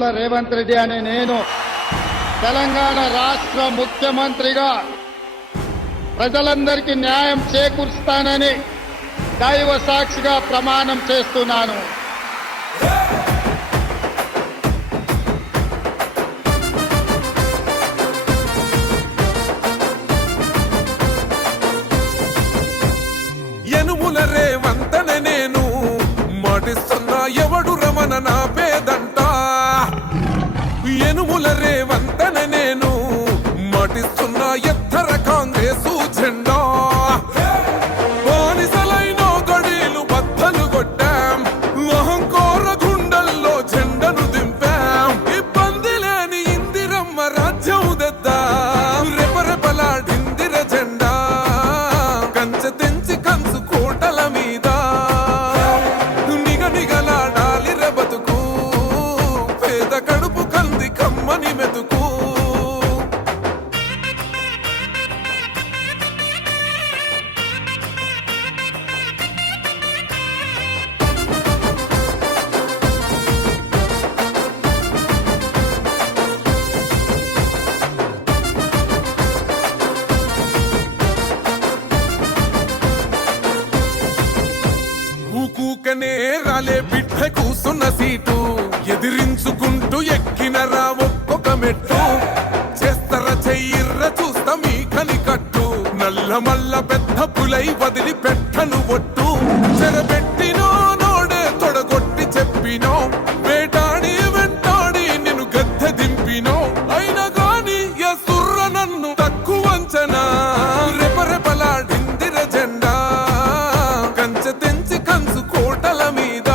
రేవంత్ రెడ్డి అనే నేను తెలంగాణ రాష్ట్ర ముఖ్యమంత్రిగా ప్రజలందరికీ న్యాయం చేకూరుస్తానని దైవ సాక్షిగా ప్రమాణం చేస్తున్నాను. యనుముల రేవంతనే నేను మాటిస్తున్నా ఎవడు రమణ నా పేదంట. యనుముల రేవంతనే నేను మాటిస్తున్నా ఎత్తర కాంగ్రెసు జెండా. బానిసలైన గడీలు బద్దలు కొట్టాం, అహంకార గుండెల్లో జెండను దింపాం. ఇబ్బంది లేని ఇందిరమ్మ రాజ్యం తెద్దాం. రెపరెపలాడిందిర జెండా కంచె తెంచి కంచు కోటల మీద నిగనిగలాడాలి బతుకు. పేద కడుపు కంది కమ్మని మెతుకు. ఊకూకనే రాలే బిడ్డ కూసున్న సీటు ఎదిరించుకుంటూ ఎక్కినరా ఒక్కొక్క మెట్టు. చేస్తర చెయ్యిర్ర చూస్తా మీ కని కట్టు. నల్ల మల్ల పెద్ద పులై వదిలి పెట్టను ఒట్టు. చెరబెట్టినో నోడే తొడగొట్టి చెప్పినో, వేటాడి వెంటాడి నిన్ను గద్దె దింపినో. అయినా గాని ఎసుర్ర నన్ను తక్కువంచనా. రెపరెపలాడిందిర జెండా కంచె తెంచి కంచు కోటల మీద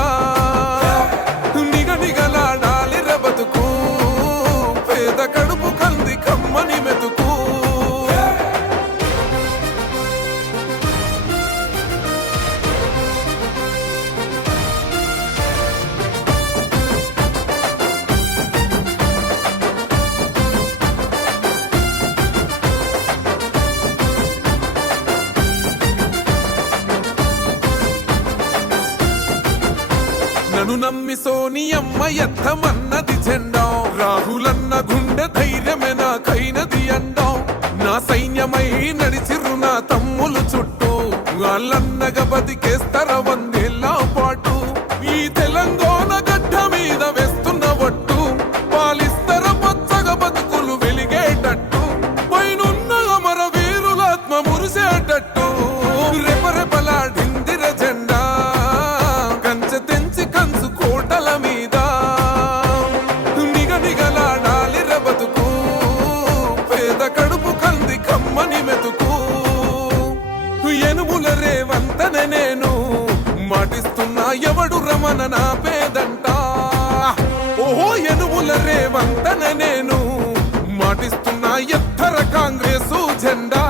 నిగనిగలాడాలి బతుకు. పేద కడుపు కంది కమ్మని మెతుకు. నన్ను నమ్మి సోనియమ్మ ఎత్తమన్నది జెండా. రాహులన్న గుండె ధైర్యమే నాకైనది అండం. నా సైన్యమై నడిచిర్రు నా తమ్ములు చుట్టూ. వాళ్ళన్నగా బతికేస్తర వందేళ్ల పాటు. ఈ తెలంగాణ గడ్డ మీద వేస్తున్న ఒట్టు. పాలిస్తర పచ్చగా బతుకులు వెలిగేటట్టు. పైనున్న అమర వీరులాత్మ మురిసేటట్టు. రెపరెపలాడిందిర జెండా కంచె తెంచి కంచు కోటల మీద నిగనిగలాడాలి బతుకు. పేద కడుపు కంది కమ్మని మెతుకు. యనుముల రేవంతనే నేను మాటిస్తున్నా ఎవడు రమణ నా పేదంట. ఓహో యనుముల రేవంతనే నేను మాటిస్తున్నా ఎత్తర కాంగ్రెసు జెండా.